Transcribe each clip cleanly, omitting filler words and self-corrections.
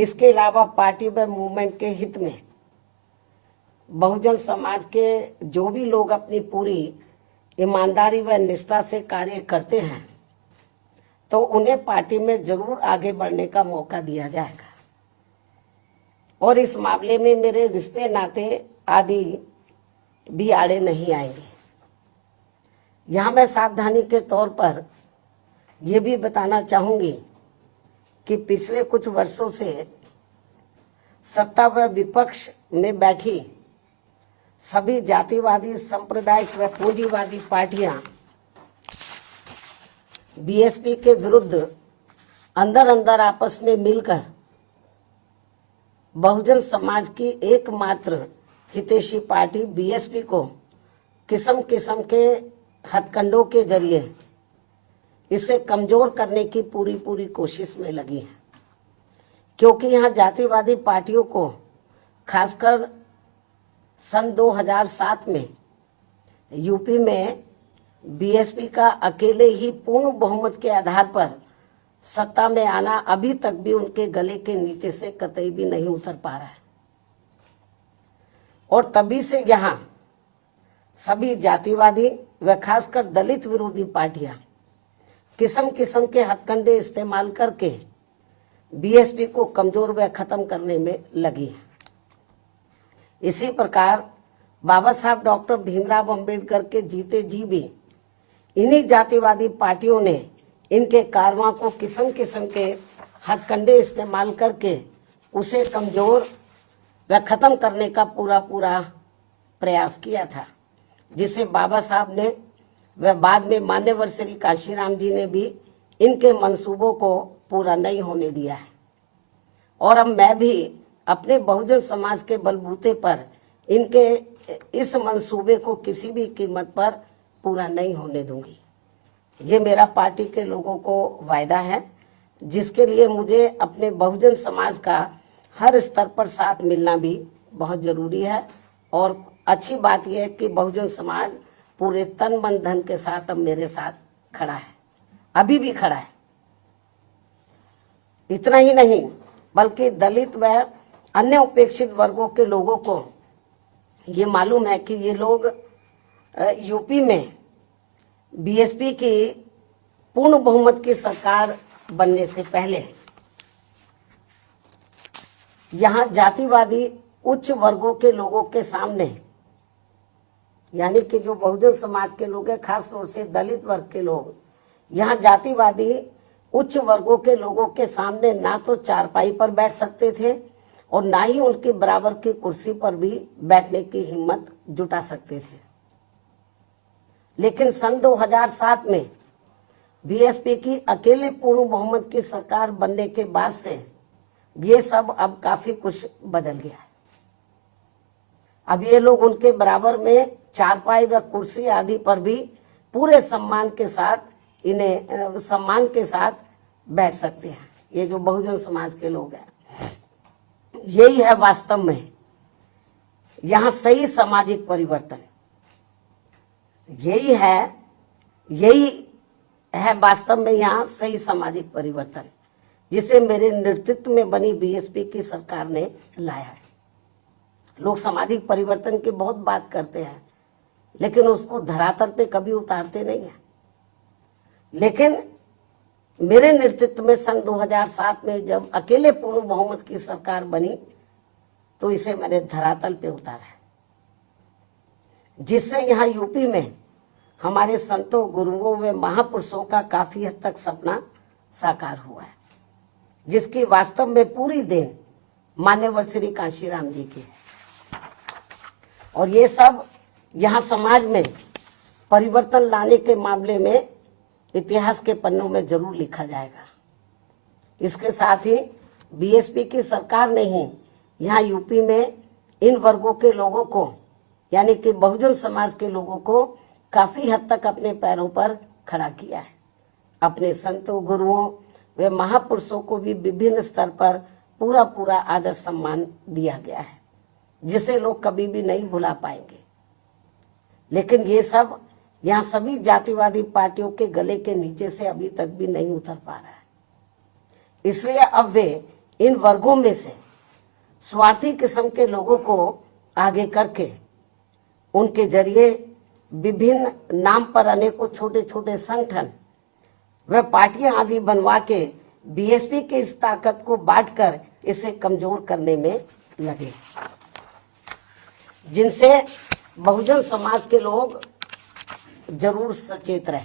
इसके अलावा पार्टी व मूवमेंट के हित में बहुजन समाज के जो भी लोग अपनी पूरी ईमानदारी व निष्ठा से कार्य करते हैं तो उन्हें पार्टी में जरूर आगे बढ़ने का मौका दिया जाएगा और इस मामले में मेरे रिश्ते नाते आदि भी आड़े नहीं आएंगे। यहाँ मैं सावधानी के तौर पर यह भी बताना चाहूंगी कि पिछले कुछ वर्षों से सत्ता व विपक्ष में बैठी सभी जातिवादी, सांप्रदायिक व पूंजीवादी पार्टियां बीएसपी के विरुद्ध अंदर अंदर आपस में मिलकर बहुजन समाज की एकमात्र हितैषी पार्टी बीएसपी को किस्म किस्म के हथकंडों के जरिए इसे कमजोर करने की पूरी कोशिश में लगी है, क्योंकि यहाँ जातिवादी पार्टियों को खासकर सन 2007 में यूपी में बीएसपी का अकेले ही पूर्ण बहुमत के आधार पर सत्ता में आना अभी तक भी उनके गले के नीचे से कतई भी नहीं उतर पा रहा है और तभी से यहाँ सभी जातिवादी व खासकर दलित विरोधी पार्टियां किस्म किस्म के हथकंडे इस्तेमाल करके बीएसपी को कमजोर व खत्म करने में लगी है। इसी प्रकार बाबा साहब डॉक्टर भीमराव अंबेडकर के जीते जी भी इन्हीं जातिवादी पार्टियों ने इनके कारवां को किस्म किस्म के हथकंडे इस्तेमाल करके उसे कमजोर व खत्म करने का पूरा प्रयास किया था, जिसे बाबा साहब ने व बाद में मान्यवर श्री कांशीराम जी ने भी इनके मंसूबों को पूरा नहीं होने दिया है। और अब मैं भी अपने बहुजन समाज के बलबूते पर इनके इस मंसूबे को किसी भी कीमत पर पूरा नहीं होने दूंगी। ये मेरा पार्टी के लोगों को वायदा है, जिसके लिए मुझे अपने बहुजन समाज का हर स्तर पर साथ मिलना भी बहुत जरूरी है। और अच्छी बात यह है कि बहुजन समाज पूरे तन मन धन के साथ अब मेरे साथ खड़ा है, अभी भी खड़ा है। इतना ही नहीं बल्कि दलित व अन्य उपेक्षित वर्गों के लोगों को ये मालूम है कि ये लोग यूपी में बीएसपी की पूर्ण बहुमत की सरकार बनने से पहले यहाँ जातिवादी उच्च वर्गों के लोगों के सामने, यानी कि जो बहुजन समाज के लोग हैं, खास तौर से दलित वर्ग के लोग, यहाँ जातिवादी उच्च वर्गों के लोगों के सामने ना तो चारपाई पर बैठ सकते थे और ना ही उनके बराबर की कुर्सी पर भी बैठने की हिम्मत जुटा सकते थे। लेकिन सन 2007 में बीएसपी की अकेले पूर्ण बहुमत की सरकार बनने के बाद से ये सब अब काफी कुछ बदल गया है। अब ये लोग उनके बराबर में चारपाई व कुर्सी आदि पर भी पूरे सम्मान के साथ बैठ सकते हैं। ये जो बहुजन समाज के लोग हैं, यही है वास्तव में यहाँ सही सामाजिक परिवर्तन। यही है वास्तव में यहाँ सही सामाजिक परिवर्तन, जिसे मेरे नेतृत्व में बनी बीएसपी की सरकार ने लाया है। लोग सामाजिक परिवर्तन की बहुत बात करते हैं, लेकिन उसको धरातल पे कभी उतारते नहीं हैं। लेकिन मेरे नेतृत्व में सन 2007 में जब अकेले पूर्ण बहुमत की सरकार बनी तो इसे मैंने धरातल पे उतारा है, जिससे यहाँ यूपी में हमारे संतों, गुरुओं व महापुरुषों का काफी हद तक सपना साकार हुआ है, जिसकी वास्तव में पूरी देन मान्यवर श्री कांशीराम जी की है। और ये सब यहाँ समाज में परिवर्तन लाने के मामले में इतिहास के पन्नों में जरूर लिखा जाएगा। इसके साथ ही बीएसपी की सरकार ने ही यहाँ यूपी में इन वर्गों के लोगों को, यानी कि बहुजन समाज के लोगों को काफी हद तक अपने पैरों पर खड़ा किया है। अपने संतों, गुरुओं व महापुरुषों को भी विभिन्न स्तर पर पूरा आदर सम्मान दिया गया है, जिसे लोग कभी भी नहीं भुला पाएंगे। लेकिन ये सब यहाँ सभी जातिवादी पार्टियों के गले के नीचे से अभी तक भी नहीं उतर पा रहा है। इसलिए अब वे इन वर्गों में से स्वार्थी किस्म के लोगों को आगे करके उनके जरिए विभिन्न नाम पर अनेकों छोटे छोटे संगठन व पार्टियां आदि बनवा के बीएसपी की इस ताकत को बांटकर इसे कमजोर करने में लगे, जिनसे बहुजन समाज के लोग जरूर सचेत रहे।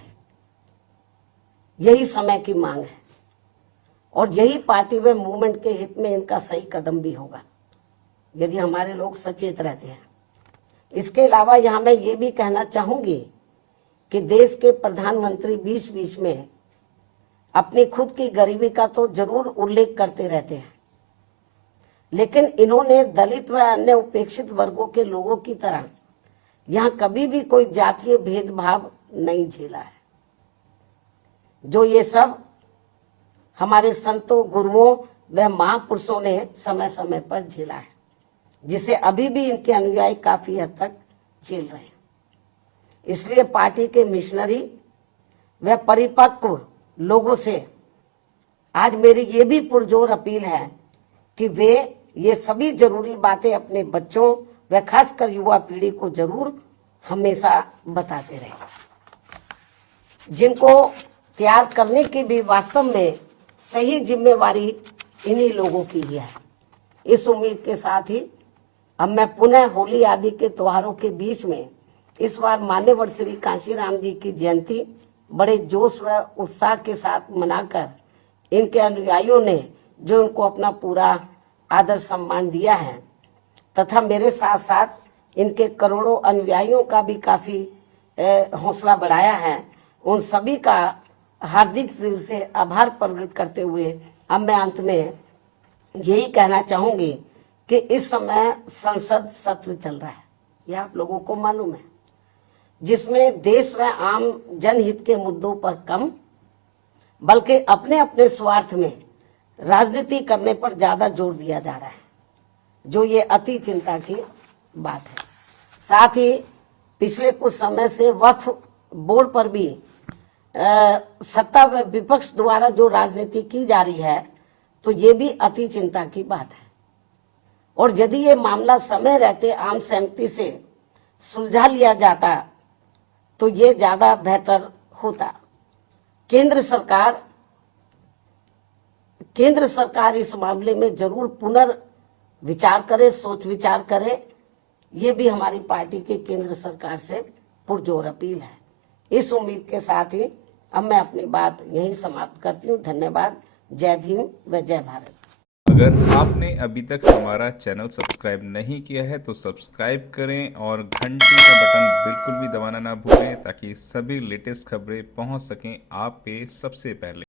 यही समय की मांग है और यही पार्टी व मूवमेंट के हित में इनका सही कदम भी होगा यदि हमारे लोग सचेत रहते हैं। इसके अलावा यहाँ मैं ये भी कहना चाहूंगी कि देश के प्रधानमंत्री बीच बीच में अपनी खुद की गरीबी का तो जरूर उल्लेख करते रहते हैं, लेकिन इन्होंने दलित व अन्य उपेक्षित वर्गों के लोगों की तरह यहाँ कभी भी कोई जातीय भेदभाव नहीं झेला है, जो ये सब हमारे संतों, गुरुओं व महापुरुषों ने समय समय पर झेला है, जिसे अभी भी इनके अनुयायी काफी हद तक झेल रहे हैं। इसलिए पार्टी के मिशनरी व परिपक्व लोगों से आज मेरी ये भी पुरजोर अपील है कि वे ये सभी जरूरी बातें अपने बच्चों व खासकर युवा पीढ़ी को जरूर हमेशा बताते रहे, जिनको तैयार करने की भी वास्तव में सही जिम्मेवारी इन्हीं लोगों की ही है। इस उम्मीद के साथ ही अब मैं पुनः होली आदि के त्योहारों के बीच में इस बार मान्यवर श्री कांशीराम जी की जयंती बड़े जोश व उत्साह के साथ मनाकर इनके अनुयायियों ने जो उनको अपना पूरा आदर सम्मान दिया है तथा मेरे साथ साथ इनके करोड़ों अनुयायियों का भी काफी हौसला बढ़ाया है, उन सभी का हार्दिक दिल से आभार प्रकट करते हुए अब मैं अंत में यही कहना चाहूंगी कि इस समय संसद सत्र चल रहा है, यह आप लोगों को मालूम है, जिसमें देश व आम जनहित के मुद्दों पर कम बल्कि अपने अपने स्वार्थ में राजनीति करने पर ज्यादा जोर दिया जा रहा है, जो ये अति चिंता की बात है। साथ ही पिछले कुछ समय से वक्फ बोर्ड पर भी सत्ता व विपक्ष द्वारा जो राजनीति की जा रही है, तो ये भी अति चिंता की बात है और यदि ये मामला समय रहते आम सहमति से सुलझा लिया जाता तो ये ज्यादा बेहतर होता। केंद्र सरकार इस मामले में जरूर पुनर्विचार करे, सोच विचार करे, ये भी हमारी पार्टी की केंद्र सरकार से पुरजोर अपील है। इस उम्मीद के साथ ही अब मैं अपनी बात यहीं समाप्त करती हूँ। धन्यवाद। जय भीम व जय भारत। अगर आपने अभी तक हमारा चैनल सब्सक्राइब नहीं किया है तो सब्सक्राइब करें और घंटी का बटन बिल्कुल भी दबाना ना भूलें ताकि सभी लेटेस्ट खबरें पहुंच सकें आप पे सबसे पहले।